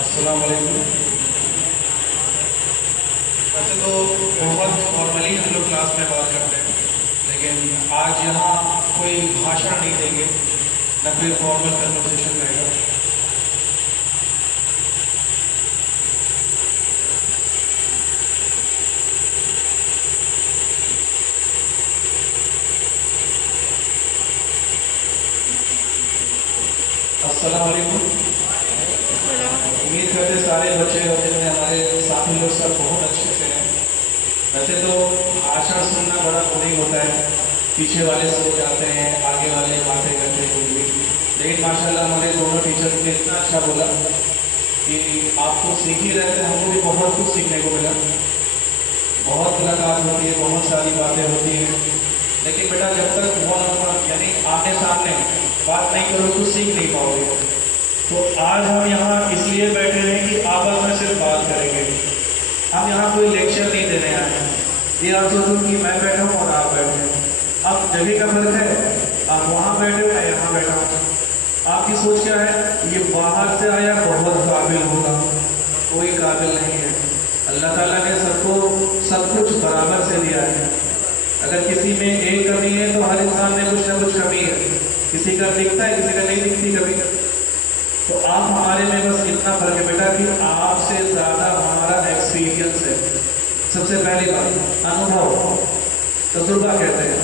अस्सलाम वालेकुम। वैसे तो बहुत नॉर्मली हम लोग क्लास में बात करते हैं, लेकिन आज यहाँ कोई भाषण नहीं देंगे, ना कोई फॉर्मल कन्वर्सेशन रहेगा। अस्सलाम वालेकुम। उम्मीद करते सारे बच्चे और जितने हमारे साथी लोग सब बहुत अच्छे से हैं। वैसे तो भाषण सुनना बड़ा बोरिंग होता है, पीछे वाले सो जाते हैं, आगे वाले बातें करते हैं कुछ भी। लेकिन माशाल्लाह हमारे दोनों टीचर्स ने इतना अच्छा बोला कि आप तो सीख ही रहे थे, हमको भी बहुत कुछ सीखने को मिला। बहुत मुलाकात होती है, बहुत सारी बातें होती हैं, लेकिन बेटा जब तक वन ऑन वन यानी आमने सामने बात नहीं करो तो सीख नहीं पाओगे। तो आज हम यहाँ इसलिए बैठे हैं कि आपस में सिर्फ बात करेंगे। हम यहाँ कोई लेक्चर नहीं देने आए हैं। ये आप सोचो कि मैं बैठा हूँ और आप बैठे हैं, अब जगह का फर्क है। आप वहाँ बैठे हो, मैं यहाँ बैठा हूँ। आपकी सोच क्या है? ये बाहर से आया बहुत काबिल होगा, कोई काबिल नहीं है। अल्लाह ताला ने सबको सब कुछ बराबर से दिया है। अगर किसी में एक कमी है तो हर इंसान में कुछ ना कुछ कमी है। किसी का दिखता है, किसी का नहीं दिखती कभी। तो आप हमारे में बस इतना फर्क है बेटा कि आपसे ज़्यादा हमारा एक्सपीरियंस है। सबसे पहली बात अनुभव, तजुर्बा कहते हैं,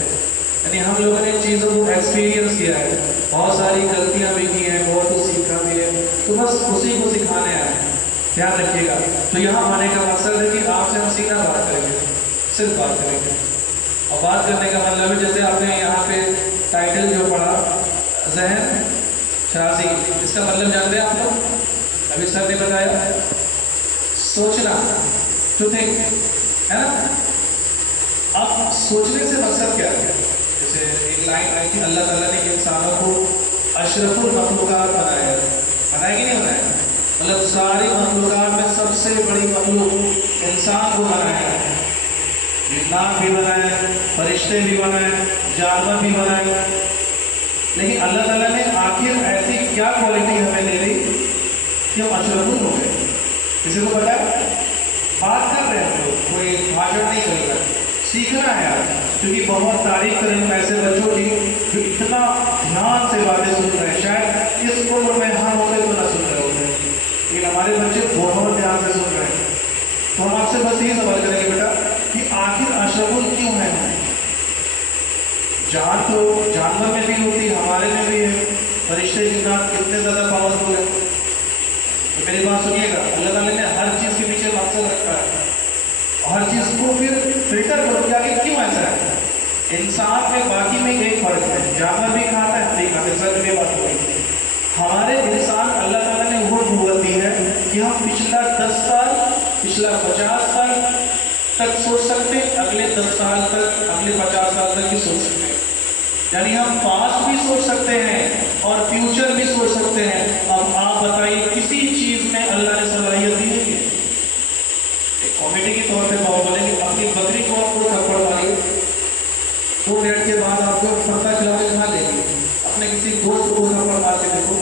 यानी हम लोगों ने चीज़ों को एक्सपीरियंस किया है, बहुत सारी गलतियां भी की हैं, बहुत कुछ सीखा भी है, तो बस उसी को सिखाने आए हैं। ध्यान रखिएगा। तो यहाँ आने का मकसद है कि आपसे हम सीधा बात करेंगे, सिर्फ बात करेंगे। और बात करने का मतलब है, जैसे आपने यहाँ पे टाइटल जो पढ़ा ज़हन शराजी, इसका मतलब जानते हैं आप लोग? अभी सर ने बताया, सोचना, टू थिंक, है ना। अब सोचने से मकसद क्या है? जैसे एक लाइन आई थी, अल्लाह ताला ने इंसानों को अशरफुल मखलूकात बनाया है। बनाया कि नहीं बनाया? मतलब सारी मखलूकात में सबसे बड़ी मखलूक इंसान को बनाया है। जिन्नात भी बनाए, फरिश्ते भी बनाए, जानवर भी बनाए। लेकिन अल्लाह ताला ने आखिर ऐसी क्या क्वालिटी हमें दे दी कि हम अशरफुल हो गए? किसी को पता है? बात कर रहे हैं लोग, कोई भाषण नहीं कर रहा है। सीखना है यार, क्योंकि बहुत तारीफ करें ऐसे बच्चों की जो इतना ध्यान से बातें सुन रहे हैं। शायद इस उम्र में हम होते तो ना सुन रहे होते, लेकिन हमारे बच्चे बहुत ध्यान से सुन रहे हैं। तो हम आपसे बस यही सवाल करेंगे बेटा कि आखिर अशरफुल क्यों है? जान तो जानवर में भी होती है, हमारे में भी है। फरिश्ते जिन्नात कितने ज़्यादा पावरफुल है। तो मेरी बात सुनिएगा, अल्लाह ताला ने हर चीज़ के पीछे मकसद रखा है, और हर चीज़ को फिर फिल्टर करो कि आगे क्यों ऐसा है। इंसान में बाकी में एक फर्क है, जानवर भी खाता है, नहीं खाते, सच में बात हुई। हमारे इंसान अल्लाह ताला ने वो कुव्वत दी है कि हम पिछला 10 साल, पिछला 50 साल तक सोच सकते, अगले 10 साल तक, अगले 50 साल तक भी सोच सकते हैं। यानी हम पास्ट भी सोच सकते हैं और फ्यूचर भी सोच सकते हैं। अब आप बताइए किसी चीज में अल्लाह ने सलाहियत दी है? एक कॉमेडी के तौर पे बात बोलेंगे, अपनी बकरी को आपको थप्पड़ मारिए, 2 मिनट के बाद आपको पता चला के खा लेंगे। अपने किसी दोस्त को थप्पड़ मार के देखो,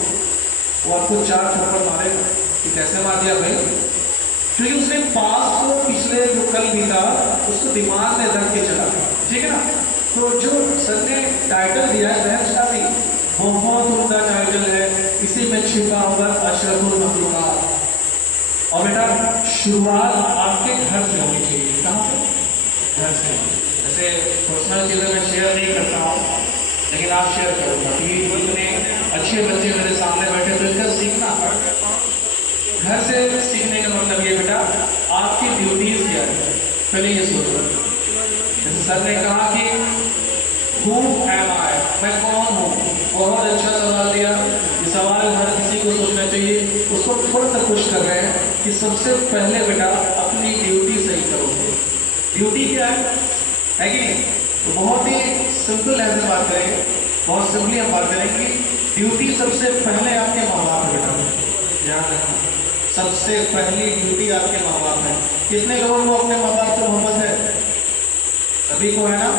वो आपको 4 थप्पड़ मारेगा कि कैसे मार दिया भाई? क्योंकि उसने पास्ट को, पिछले जो कल बीता, उसको दिमाग में रख के चला, ठीक है ना। तो जो सर ने टाइटल दिया है ज़हन शराजी, बहुत उम्दा टाइटल है, इसी में छिपा हुआ अशरफुल मखलूकात। और बेटा शुरुआत आपके घर से होनी चाहिए। कहाँ से? घर से। जैसे पर्सनल चीज़ें मैं शेयर नहीं करता हूँ, लेकिन आप शेयर करूँगा कि इतने अच्छे बच्चे मेरे सामने बैठे, तो इनका सीखना घर से सीखने का मतलब ये बेटा, आपकी ड्यूटीज़ क्या है पहले ये सोचो। जैसे सर ने कहा कि हू एम आई, मैं कौन हूँ, बहुत अच्छा सवाल दिया। ये सवाल हर किसी को सोचना चाहिए। उसको थोड़ा सा खुश कर रहे हैं कि सबसे पहले बेटा अपनी ड्यूटी सही करो। ड्यूटी क्या है कि नहीं? तो बहुत ही सिंपल ऐसे बात करेंगे, बहुत सिंपली हम बात करेंगे कि ड्यूटी सबसे पहले आपके माँ बाप है बेटा, ध्यान रखना। सबसे पहली ड्यूटी आपके माँ बाप है। कितने लोगों को अपने माँ बाप से मोहब्बत है? सभी को है ना?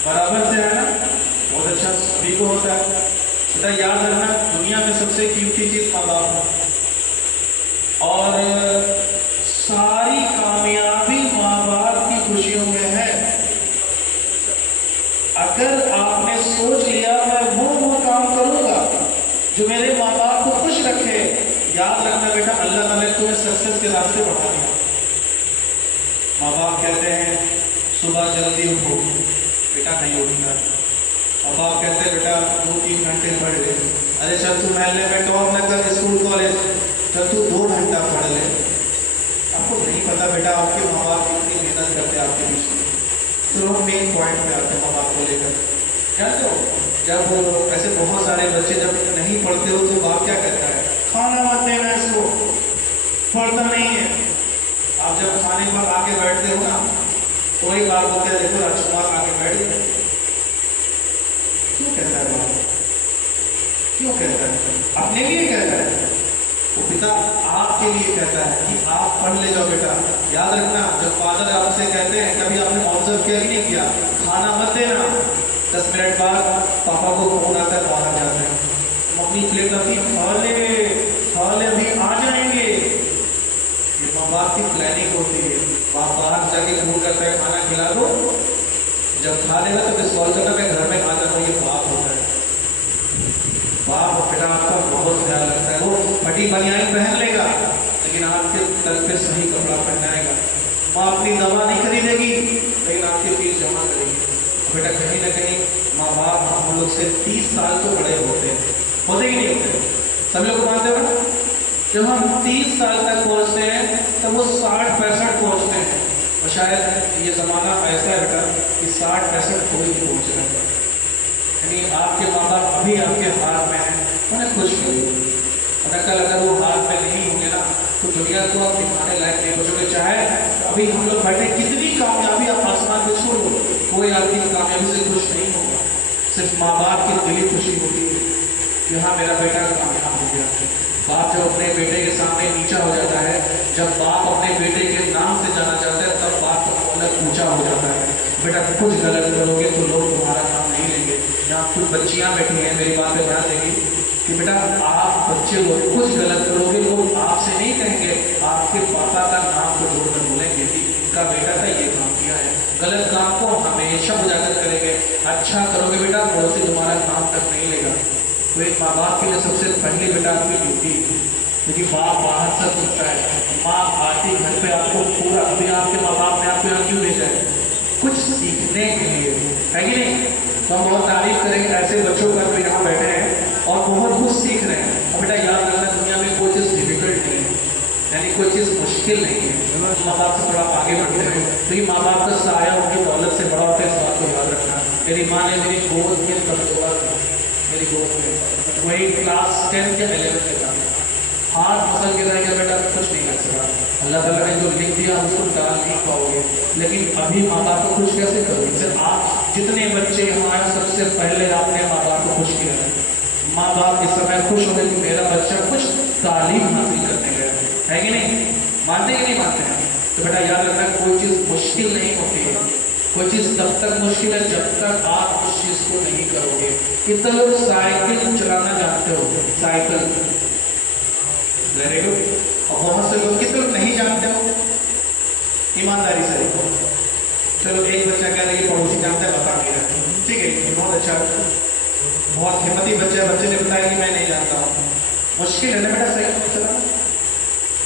बराबर से है ना? बहुत अच्छा, सभी को होता है। बेटा याद रखना, दुनिया में सबसे कीमती चीज़ माँ बाप है। और सारी कामयाबी माँ बाप की खुशियों में है। अगर आपने सोच लिया मैं वो काम करूंगा जो मेरे माँ बाप को खुश रखे, याद रखना बेटा अल्लाह ताला ने तुम्हें सक्सेस के रास्ते बढ़ा दिया। माँ बाप कहते हैं सुबह जल्दी उठो, बेटा नहीं उठना। अब बाप कहते हैं बेटा 2-3 घंटे पढ़ ले। अरे चल तू महल्ले में टॉप न कर, स्कूल कॉलेज चल तू 2 घंटा पढ़ ले। आपको नहीं पता बेटा आपके माँ बाप कितनी मेहनत करते हैं आपके पीछे। तो हम मेन पॉइंट पे आते हैं माँ बाप को लेकर। जानते हो जब ऐसे बहुत सारे बच्चे जब नहीं पढ़ते हो तो बाप क्या कहता है, खाना मत देना इसको, पढ़ता नहीं है। आप जब खाने पर आके बैठते हो ना तो वही बात बोलते हैं देखो राजकुमार आके बैठ गए। क्यों कहता है बाप, क्यों कहता है? अपने लिए कहता है, वो पिता आपके लिए कहता है कि आप पढ़ ले जाओ बेटा। याद रखना जब फादर आपसे कहते हैं, कभी आपने ऑब्जर्व किया कि नहीं किया, खाना मत देना, 10 मिनट बाद पापा को फोन आता है, बाहर जाते हैं, मम्मी प्लेट अभी खा ले अभी आ जाएंगे। ये माँ बाप की प्लानिंग होती है। बाप बाहर जाके फोन करता है खाना खिला दो, जब खा लेगा तो मिस कॉल करना, मैं घर में खा जाता हूँ। ये बाप होता है। बाप बेटा आपका बहुत ख्याल रखता है। वो फटी बनियान पहन लेगा लेकिन आपके सर पे सही कपड़ा पहनाएगा। माँ अपनी दवा नहीं खरीदेगी लेकिन आपकी फीस जमा करेगी। बेटा कहीं ना कहीं माँ बाप हम लोग से 30 साल तो बड़े होते कि नहीं होते? सब लोग मानते हो ना? जब हम 30 साल तक पहुँचते हैं तब वो 60-65 पहुँचते हैं। और शायद ये ज़माना ऐसा है बेटा कि 60-65 कोई नहीं पहुँच रहा है। यानी आपके माँ बाप अभी आपके हाथ में हैं, उन्हें खुश करिए। और कल अगर वो हाथ में नहीं होंगे ना तो दुनिया को आप दिखाने लायक नहीं बचोगे। चाहे अभी हम लोग बैठे कितनी कामयाबी आप आसमान पे छोड़ो, कोई आपकी कामयाबी से खुश नहीं होगा। सिर्फ माँ बाप की दिली खुशी होती है कि हाँ मेरा बेटा कामयाब हो गया। बाप जब अपने बेटे के सामने नीचा हो जाता है, जब बाप अपने बेटे के नाम से जाना चाहता है, तब बाप का मतलब ऊंचा हो जाता है। बेटा कुछ गलत करोगे तो लोग तुम्हारा नाम नहीं लेंगे। यहाँ कुछ बच्चियाँ बैठी हैं, मेरी बात पे ध्यान देंगी कि बेटा आप बच्चे हो, कुछ गलत करोगे लोग आपसे नहीं कहेंगे, आपके पापा का नाम को जोड़कर बोलेंगे कि इनका बेटा था ये काम किया है। गलत काम को हमेशा उजागर करेंगे। अच्छा करोगे बेटा पड़ोसी तुम्हारा नाम तक नहीं लेगा। तो एक माँ बाप के लिए सबसे पहले बेटा आपकी ड्यूटी, क्योंकि बाप बाहर से सुनता है, माँ आती घर पे आपको पूरा, अभी आपके माँ बाप ने आपको यहाँ क्यों भेजा है? कुछ सीखने के लिए, है कि नहीं? तो हम बहुत तारीफ करेंगे ऐसे बच्चों का जो यहाँ बैठे हैं और बहुत कुछ सीख रहे हैं। और बेटा याद रखना दुनिया में कोई चीज़ डिफिकल्ट नहीं है, यानी कोई चीज़ मुश्किल नहीं है। माँ बाप से थोड़ा आगे बढ़ते हैं तो ये माँ बाप का साया उनकी दौलत से बड़ा होता है। इस बात को याद रखना। मेरी माँ ने मेरी गोद में कमजोरा था, मेरी गोद में वही क्लास 10 या 11 के था, हाथ मसल के रहेंगे बेटा कुछ नहीं कर सका। अल्लाह ताला ने जो लिख दिया उसको डाल नहीं पाओगे। लेकिन अभी माँ बाप को खुश कैसे करोगे? सिर्फ आप जितने बच्चे हमारे सबसे पहले आपने माँ बाप को खुश किया है। माँ बाप इस समय खुश हो गए कि मेरा बच्चा कुछ तालीम हासिल करने गया है कि नहीं? मानते कि नहीं मानते हैं? तो बेटा याद रखना कोई चीज़ मुश्किल नहीं होती है। कोई चीज़ तब तक मुश्किल है जब तक आप उस चीज़ को नहीं करोगे। कितने लोग साइकिल चलाना जानते हो? Cycle, very good. और बहुत से लोग कितने लोग नहीं जानते हो? ईमानदारी से चलो एक बच्चा कह रहा है पड़ोसी जानता है, बता नहीं रहा, ठीक है, बहुत अच्छा, बहुत हिम्मती बच्चा है। बच्चे ने बताया कि मैं नहीं जानता हूँ। मुश्किल है ना बेटा साइकिल चलाना?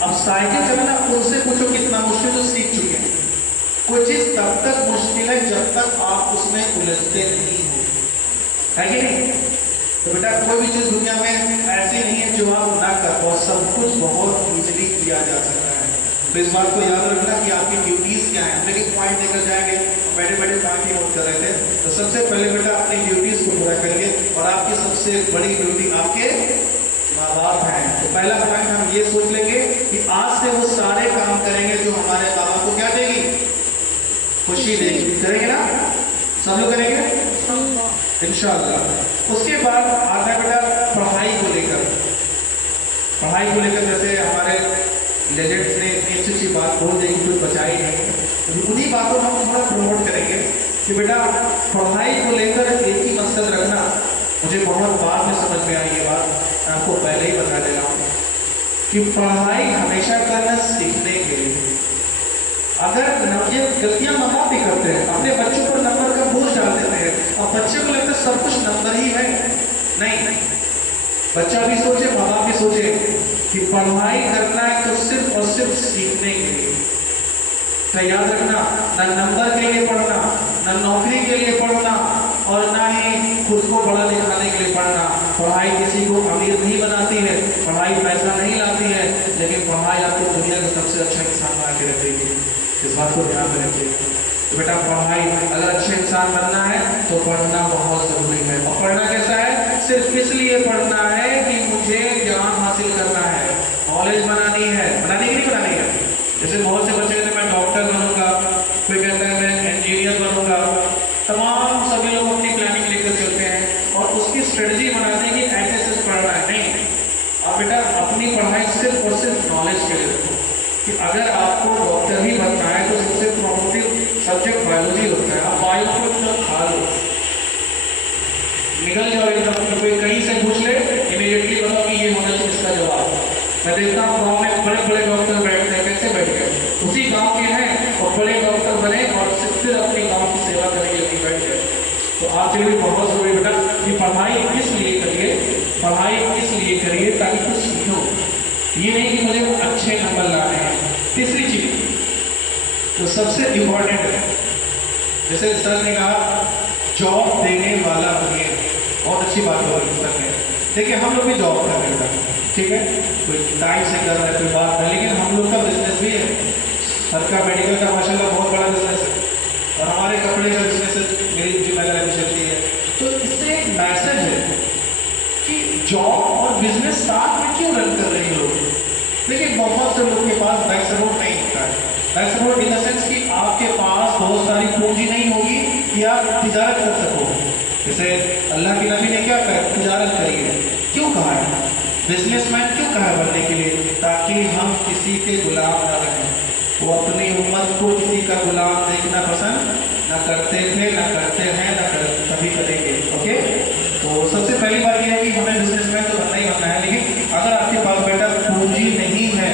अब साइकिल चलाना उनसे पूछो कितना मुश्किल, तो सीख चुके हैं। कोई चीज़ तब तक मुश्किल है जब तक आप उसमें उलझते नहीं हो, है कि नहीं? तो बेटा कोई भी चीज़ दुनिया में ऐसी नहीं है जो आप ना कर पाओ, सब कुछ बहुत ईजिली किया जा सकता है। तो इस बात को याद रखना कि आपकी ड्यूटीज़ क्या हैं। हम एक पॉइंट लेकर जाएंगे, बैठे बैठे पॉइंट ही नोट कर रहे थे। तो सबसे पहले बेटा अपनी ड्यूटीज़ को पूरा करेंगे और आपकी सबसे बड़ी ड्यूटी आपके माँ बाप हैं। तो पहला पॉइंट हम ये सोच लेंगे कि आज से वो सारे काम करेंगे जो हमारे माँ बाप को क्या देगी? खुशी देगी। करेंगे ना? सब लोग करेंगे इंशाअल्लाह। उसके बाद आता है बेटा पढ़ाई को लेकर। पढ़ाई को लेकर जैसे हमारे लेजेंड्स ने इतनी अच्छी अच्छी बात बोल दी कि कुछ बचाई नहीं, तो उन्हीं बातों को हम थोड़ा प्रमोट करेंगे कि बेटा पढ़ाई को लेकर एक ही मकसद रखना। मुझे बहुत बाद में समझ में आई ये बात, मैं आपको पहले ही बता दे रहा हूँ कि पढ़ाई हमेशा करना सीखने के लिए। अगर ये गलतियां माँ बाप भी करते हैं, अपने बच्चों पर नंबर का बोझ डाल देते हैं। अब बच्चे को लगता है सब कुछ नंबर ही है। नहीं, बच्चा भी सोचे, माँ बाप भी सोचे कि पढ़ाई करना है तो सिर्फ और सिर्फ सीखने के लिए। तो याद रखना, ना नंबर के लिए पढ़ना, ना नौकरी के लिए पढ़ना, और ना ही खुद को बड़ा दिखाने के लिए पढ़ना। पढ़ाई किसी को अमीर नहीं बनाती है, पढ़ाई पैसा नहीं लाती है, लेकिन पढ़ाई आपको दुनिया का सबसे अच्छा इंसान बना के रखेगी। इस बात को ध्यान में रखिए। तो बेटा पढ़ाई, अगर अच्छे इंसान बनना है तो पढ़ना बहुत जरूरी है। और पढ़ना कैसा है? सिर्फ इसलिए पढ़ना है कि मुझे ज्ञान हासिल करना है, नॉलेज बनानी है। बनानी की नहीं बनानी है? जैसे बहुत से बच्चे कहते हैं मैं डॉक्टर बनूंगा, कोई कहता है मैं इंजीनियर बनूंगा। तमाम सभी लोग अपनी प्लानिंग लेकर चलते हैं और उसकी स्ट्रेटजी बनाते हैं कि ऐसे पढ़ना है। नहीं, आप बेटा अपनी पढ़ाई सिर्फ और सिर्फ नॉलेज के लिए रखो कि अगर आपको डॉक्टर ही बनना है तो सबसे प्रॉफिटिव सब्जेक्ट बायोलॉजी होता है। आप बायो को एकदम खा लो, निकल जाओ एकदम। कोई कहीं से पूछ ले, इमीडिएटली बताओ कि ये होना चाहिए इसका जवाब। मैं देखता हूँ गाँव में बड़े बड़े डॉक्टर बैठते हैं, कैसे बैठ गए? उसी गाँव के हैं और बड़े डॉक्टर बने और फिर अपने गाँव की सेवा करने के लिए बैठ गए। तो आपके लिए बहुत जरूरी बेटा कि पढ़ाई इसलिए करिए, पढ़ाई इसलिए करिए ताकि कुछ सीखो। ये नहीं कि मुझे अच्छे नंबर लाने हैं। तीसरी चीज तो सबसे इम्पोर्टेंट है, जैसे सर ने कहा जॉब देने वाला बनिए। बहुत अच्छी बात हो रही सर ने। देखिए हम लोग भी जॉब कर रहे हैं, ठीक है, कोई टाइम से कर रहा है, कोई बात नहीं, लेकिन हम लोग का बिजनेस भी है। सर का मेडिकल का माशाल्लाह बहुत बड़ा बिजनेस है और हमारे कपड़े का बिजनेस है, मेरी जिम्मेदारी भी चलती है। तो इससे एक मैसेज है कि जॉब और बिजनेस साथ में क्यों रन कर रहे हैं लोग। देखिए बहुत से लोगों के पास बैंक सपोर्ट नहीं होता है। Bank support in the sense कि आपके पास बहुत सारी पूंजी नहीं होगी कि आप तिजारत कर सको। जैसे अल्लाह के नबी ने क्या कहा? तिजारत करिए। क्यों कहा है? बिजनेसमैन क्यों कहा है बनने के लिए? ताकि हम किसी के गुलाम ना रहें। वो अपनी उम्मत को किसी का गुलाम देखना पसंद न करते थे, न करते हैं, न कभी करेंगे। ओके, तो सबसे पहली बात यह है कि हमें बिजनेसमैन तो बनना ही बनना है, लेकिन अगर आपके पास बेटा पूंजी नहीं है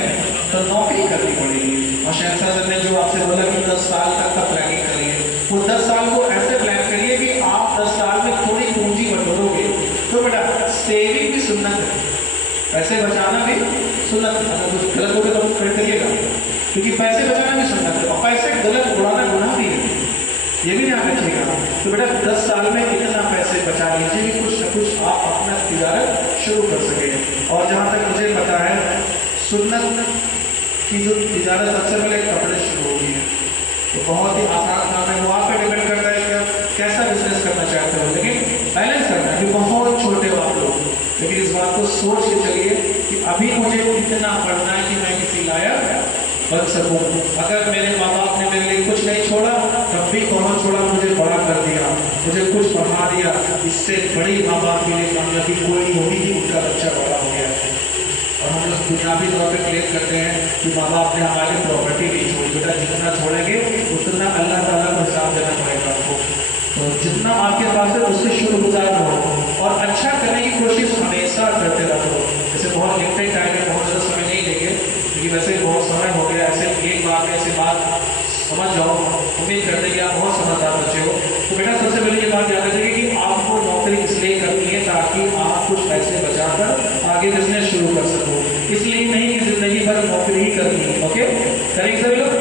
तो नौकरी करनी पड़ेगी। और शहनशाह सर ने जो आपसे बोला कि 10 साल तक का प्लानिंग करिए, वो 10 साल को ऐसे प्लान करिए कि आप 10 साल में थोड़ी पूंजी बटोरोगे। तो बेटा सेविंग भी सुन्नत है, पैसे बचाना भी सुन्नत है। अगर कुछ गलत हो गया तो फिर करिएगा, क्योंकि पैसे बचाना भी सुन्नत है और पैसे गलत उड़ाना गुनाह भी है, ये भी ध्यान रखिएगा। तो बेटा 10 साल में इतना पैसे बचा लीजिए कि कुछ न कुछ आप अपना तिजारत शुरू कर सकें। और जहाँ तक मुझे पता है सुन्नत की जो तिजारत सबसे पहले कपड़े शुरू होगी है, तो बहुत ही आसान काम है। वो आप पे डिपेंड करता है कि आप कैसा बिजनेस करना चाहते हो, लेकिन बैलेंस करना है कि बहुत छोटे हो आप लोग, लेकिन इस बात को सोच के चलिए कि अभी मुझे इतना पढ़ना है कि मैं किसी लायक बन सकूं। अगर मेरे माँ बाप ने मेरे लिए कुछ नहीं छोड़ा, तब भी कौन छोड़ा, मुझे बड़ा कर दिया, मुझे कुछ पढ़ा दिया। इससे बड़ी माँ बाप के लिए कामयाबी कोई नहीं होगी कि उनका बच्चा बड़ा हो गया है। और हम लोग दुनियावी तौर पर क्लेम करते हैं कि माँ बाप ने हमारी प्रॉपर्टी नहीं छोड़ी। बेटा जितना छोड़ेंगे उतना अल्लाह ताला को हिसाब देना पड़ेगा आपको। तो जितना आपके पास है उससे शुक्रगुजार रहो और अच्छा करने की कोशिश हमेशा करते रहो। जैसे बहुत लिमिटेड टाइम में बहुत ज़्यादा समय नहीं देंगे, क्योंकि वैसे बहुत समय हो गया। ऐसे एक बार में ऐसी बात समझ जाओ, उम्मीद करते हैं कि आप बहुत समझदार बच्चे हो। तो बेटा सबसे पहले ये बात याद रखिए कि आपको नौकरी इसलिए करनी है ताकि आप कुछ पैसे बचाकर आगे बिजनेस शुरू कर सको, इसलिए नहीं कि जिंदगी भर नौकरी ही करनी है। ओके, करेंगे सभी लोग?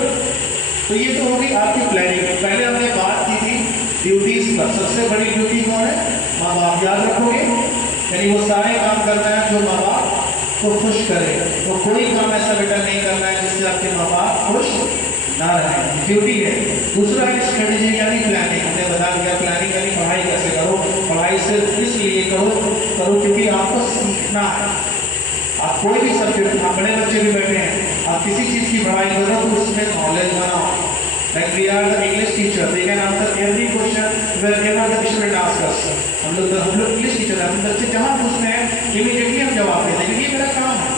तो ये तो होगी आपकी प्लानिंग। पहले हमने बात की थी ड्यूटीज पर। सबसे बड़ी ड्यूटी कौन है? माँ बाप। याद रखोगे, यानी वो सारे काम करना है जो माँ बाप को खुश करे। तो कोई काम ऐसा बेटा नहीं करना है जिससे आपके माँ बाप खुश ना रहे, ड्यूटी है। दूसरा है स्ट्रेटेजी यानी प्लानिंग। हमने बता दिया प्लानिंग यानी पढ़ाई कैसे करो। पढ़ाई सिर्फ इसलिए करो क्योंकि आपको सीखना है। आप कोई भी सब्जेक्ट, आप बड़े बच्चे भी बैठे हैं, आप किसी चीज़ की पढ़ाई करो तो उसमें नॉलेज बनाओ। Like we are the English teacher, they can answer every question wherever the student asks us. हम लोग इंग्लिश टीचर हैं, बच्चे जहाँ पूछते हैं इमीडिएटली हम जवाब देते हैं, ये मेरा काम है।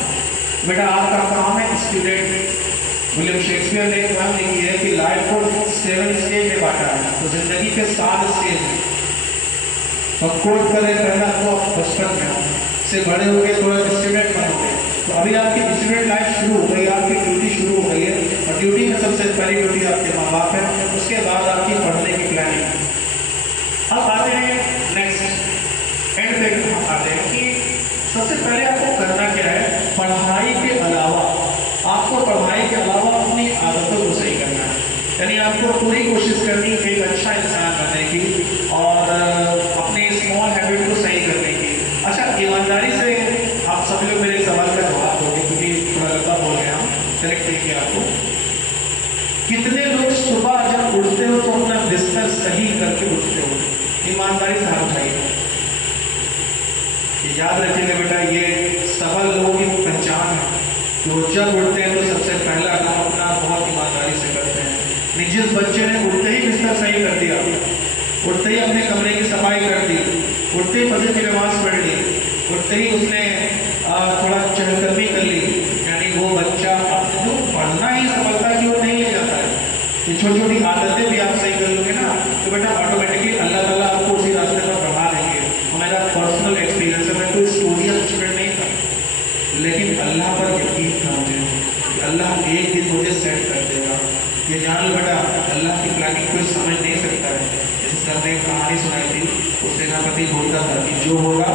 बेटा आपका काम है स्टूडेंट। विलियम शेक्सपियर ने एक बात लिखी है कि लाइफ को 7 स्टेज में बांटा है। तो जिंदगी के 7 स्टेज हैं। तो कोट करें, पहला तो बचपन में हो, से बड़े हो गए थोड़ा स्टूडेंट बनोगे। तो अभी आपकी स्टूडेंट प्रायोरिटी आपके माँ बाप है, उसके बाद आपकी पढ़ने की प्लानिंग। अब आते हैं नेक्स्ट एंड पे, हम आते हैं कि सबसे पहले आपको करना क्या है। पढ़ाई के अलावा आपको पढ़ाई के अलावा अपनी आदतों को सही करना है, यानी आपको पूरी कोशिश करनी है एक अच्छा इंसान बनने की और अपने स्मॉल हैबिट को सही करने की। अच्छा, ईमानदारी से आप सभी लोग मेरे एक सवाल का जवाब दोगे, क्योंकि थोड़ा लंबा बोल गया हम, करेक्ट देखिए आपको। कितने लोग सुबह जब उठते हो तो अपना बिस्तर सही करके उठते हो? ईमानदारी से हाथ उठाइए। याद रखिएगा बेटा, ये सबल लोगों की पहचान है कि वो जब उठते हैं तो सबसे पहला काम अपना बहुत ईमानदारी से करते हैं। जिस बच्चे ने उठते ही बिस्तर सही कर दिया, उठते ही अपने कमरे की सफाई कर दी, उठते ही फजर की नमाज पढ़ ली, उठते ही उसने थोड़ा चहलकदमी कर ली, यानी वो बच्चा अपने पढ़ना ही सफलता की ओर नहीं ले जाता है। ये छोटी छोटी आदतें भी आप सही कर लोगे ना तो बेटा ऑटोमेटिकली अल्लाह ताला आपको उसी रास्ते पर बढ़ा देंगे। मेरा पर्सनल एक्सपीरियंस है, मैं कोई स्टूडियस स्टूडेंट नहीं था, लेकिन अल्लाह पर यकीन था मुझे कि अल्लाह एक दिन मुझे सेट कर देगा। ये जान लो बेटा, अल्लाह की प्लानिंग कोई समझ नहीं सकता है। जैसे सर ने एक कहानी सुनाई थी, उस सेनापति बोलता था कि जो होगा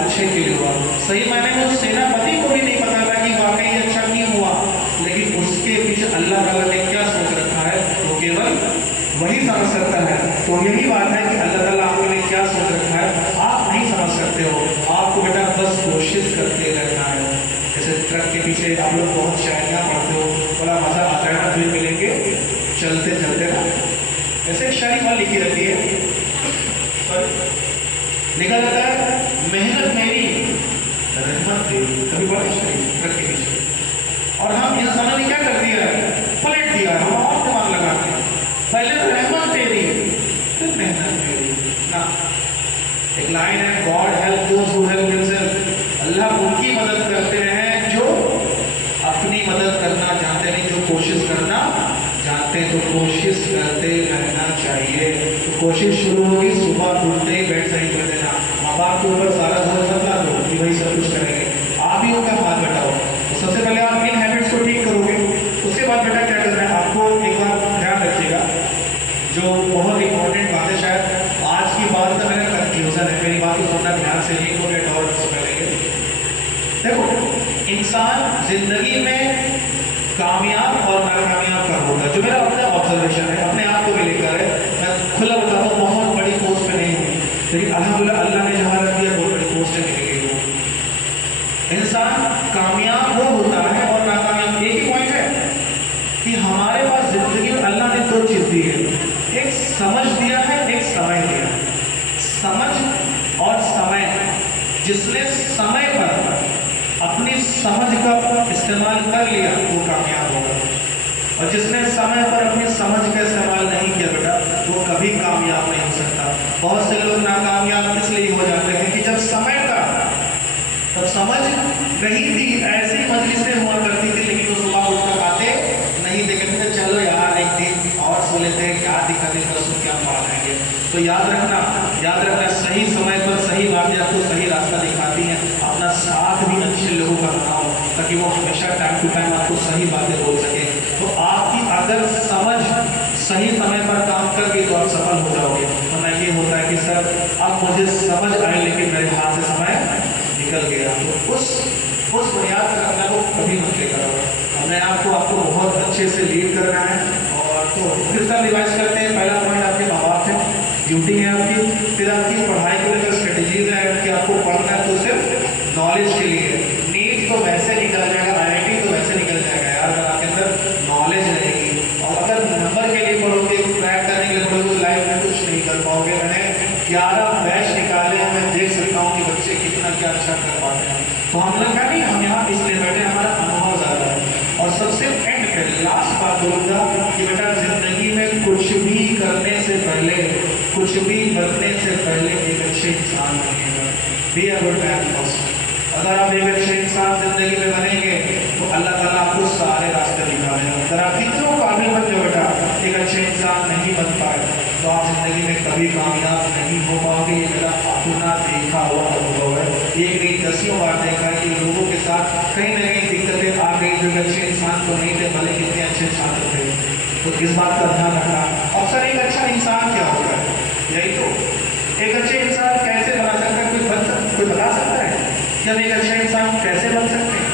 अच्छे के लिए हुआ। सही मायने में उस सेनापति को भी नहीं पता था कि वाकई अच्छा क्यों हुआ, लेकिन उसके पीछे अल्लाह ताला ने क्या सोच रखा है वो केवल वही समझ सकता है। तो यही बात है कि अल्लाह ताला आपके लिए क्या सोच रखा है आप नहीं समझ सकते हो। आपको बेटा बस कोशिश करते रहना है। जैसे ट्रक के पीछे आप लोग बहुत शायरियाँ पढ़ते हो, बड़ा मजा आता है ना, फिर मिलेंगे चलते चलते ना, ऐसे एक शायरी वहाँ लिखी रहती है, लिखा रहता है मेहनत मेरी रहमत तेरी। कभी बड़ा शायरी ट्रक के पीछे, और हम इंसानों ने क्या कर दिया है, पलट दिया है। हम और दिमाग लगाते हैं, पहले रहमत तेरी फिर मेहनत मेरी ना। एक लाइन है, God help those who help himself. Allah उनकी मदद करते हैं जो अपनी मदद करना जानते हैं, जो कोशिश करना जानते हैं। तो कोशिश करते रहना चाहिए। तो कोशिश शुरू होगी सुबह उठते ही बेड सही कर देना। माँ बाप के ऊपर सारा जोर सब ला दो कि भाई सब कुछ करेंगे, आप ही उनका हाथ बैठाओ। तो सबसे पहले आप इन हैबिट्स को ठीक करोगे, उसके बाद बेटा क्या करना है आपको एक बार ध्यान रखिएगा, जो बहुत इंपॉर्टेंट बात है। शायद आज की बात का मेरा कंफ्यूजन है, मेरी बात को सुनना ध्यान से, नहीं को गेट और पहले देखो, इंसान जिंदगी में कामयाब और नाकामयाब कब होता है, जो मेरा अपना ऑब्जर्वेशन है, अपने आप को भी लेकर है। मैं खुला बताता हूँ, बहुत बड़ी पोस्ट पे नहीं हुई, लेकिन अल्हम्दुलिल्लाह अल्लाह ने जहाँ रख दिया बहुत बड़ी पोस्ट है मिल गई वो। इंसान कामयाब वो होता है और नाकामयाब। एक ही पॉइंट है कि हमारे पास जिंदगी में अल्लाह ने दो चीज दी है, एक समझ दिया है, एक समय दिया है। समझ और समय, जिसने समय पर अपनी समझ का इस्तेमाल कर लिया वो कामयाब होगा, और जिसने समय पर अपनी समझ का इस्तेमाल नहीं किया बेटा वो कभी कामयाब नहीं हो सकता। बहुत से लोग नाकामयाब इसलिए हो जाते हैं कि जब समय था तब समझ नहीं थी, ऐसी मजलिसें हुआ करती थी, लेकिन वो सुबह उठकर आते नहीं, देखते थे चलो यार एक दिन और सो लेते हैं, क्या दिक्कत है, परसों क्या पालेंगे। तो याद रखना सही समय पर सही बातें आपको सही रास्ता दिखाती हैं। अपना साथ भी अच्छे लोगों का बनाओ ताकि वो हमेशा टाइम टू टाइम आपको सही बातें बोल सके। तो आपकी अगर समझ सही समय पर काम कर गई तो आप सफल हो जाओगे। वरना ये होता है कि सर अब मुझे समझ आए लेकिन मेरे हाथ से समय निकल गया। तो उस बुनियाद पर अपने को कभी मत लेकर आओ। अपने आप को आपको बहुत अच्छे से लीड करना है। और तो किस तरह रिवाइज करते हैं, पहला पॉइंट आपके माँ बाप है, ड्यूटी है आपकी। फिर आपकी पढ़ाई को लेकर स्ट्रेटेजीज है कि आपको पढ़ना है तो सिर्फ नॉलेज के लिए। नीट तो वैसे निकल जाएगा, IIT तो वैसे निकल जाएगा यार अगर आपके अंदर नॉलेज रहेगी। और अगर नंबर के लिए पढ़ोगे, क्रैक करने के लिए पढ़ोगे तो लाइफ में कुछ नहीं कर पाओगे। मैंने 11 बैच निकाले हैं, मैं देख सकता हूँ कि बच्चे कितना क्या अच्छा कर पाते हैं। तो हम लोग का नहीं, हम यहाँ इसलिए बैठे, हमारा अनुभव ज़्यादा है। और सबसे एंड पे लास्ट बात बोलूँगा कि बेटा जिंदगी में कुछ भी करने से पहले, कुछ भी बनने से पहले एक अच्छे इंसान बनिएगा। Be a good man first. अगर आप एक अच्छे इंसान जिंदगी में बनेंगे तो अल्लाह ताला आपको सारे रास्ते दिखा देगा। अगर आप कितनों काबिल बन जाओ बेटा, एक अच्छे इंसान नहीं बन पाए तो आप जिंदगी में कभी कामयाब नहीं हो पाओगे। ये मेरा अपना देखा हुआ अनुभव है। एक नहीं दसियों बार देखा है कि लोगों के साथ कहीं ना कहीं दिक्कतें आ गई जो अच्छे इंसान तो नहीं थे, भले कितने अच्छे छात्र थे। तो इस बात का ध्यान रखना। अक्सर एक अच्छा इंसान क्या होता है, यही तो, एक अच्छे इंसान कैसे बना सकता है, कोई बता सकता है कि हम एक अच्छा इंसान कैसे बन सकते हैं?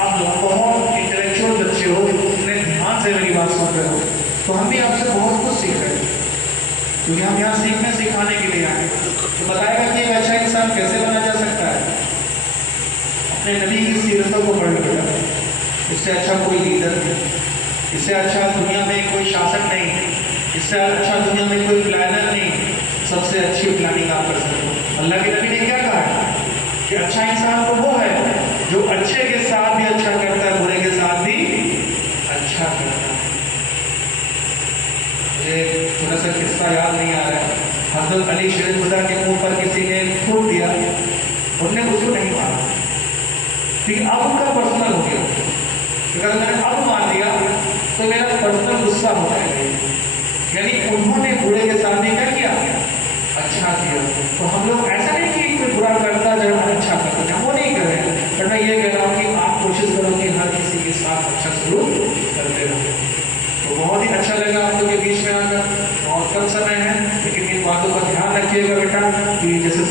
आप लोग बहुत इंटेलेक्चुअल बच्चे हो, इतने ध्यान से मेरी बात सुन रहे हो, तो हम भी आपसे बहुत कुछ सीख रहे हैं, क्योंकि हम यहाँ सीखने सिखाने के लिए आए। तो बताएगा कि एक अच्छा इंसान कैसे बना जा सकता है। अपने नबी की सीरतों को पढ़ बेटा, इससे अच्छा कोई लीडर नहीं, इससे अच्छा दुनिया में कोई शासक नहीं, इससे अच्छा दुनिया में कोई प्लानर नहीं। सबसे अच्छी प्लानिंग आप कर सकते हो। अल्लाह के नबी ने क्या कहा है कि अच्छा इंसान तो वो है जो अच्छे के साथ भी अच्छा करता है, बुरे के साथ भी अच्छा करता है। मुझे थोड़ा सा किस्सा याद नहीं आ रहा है। हज़रत अली शेर खुदा के मुंह पर किसी ने थूक दिया, उन्होंने उसको नहीं मारा, ठीक, अब उनका पर्सनल हो गया। अगर मैंने अब मान दिया तो मेरा पर्सनल गुस्सा हो जाएगा। यानी उन्होंने बुरे के साथ भी क्या किया, अच्छा किया। तो हम लोग ऐसा नहीं कि कोई बुरा करता जब हम अच्छा करते हैं, वो नहीं कर रहे हैं, पर मैं ये कह रहा हूँ कि आप कोशिश करो कि हर किसी के साथ अच्छा सलूक करते रहो। तो बहुत ही अच्छा लगा आप लोग के बीच में आकर। बहुत कम समय है, लेकिन इन बातों का ध्यान रखिएगा बेटा कि जैसे